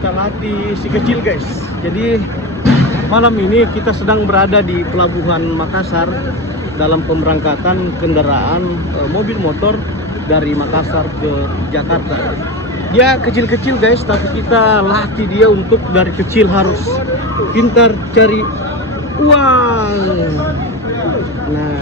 kita latih si kecil guys. Jadi malam ini kita sedang berada di Pelabuhan Makassar dalam pemberangkatan kendaraan mobil motor dari Makassar ke Jakarta. Dia kecil-kecil guys, tapi kita latih dia untuk dari kecil harus pintar cari uang. Nah,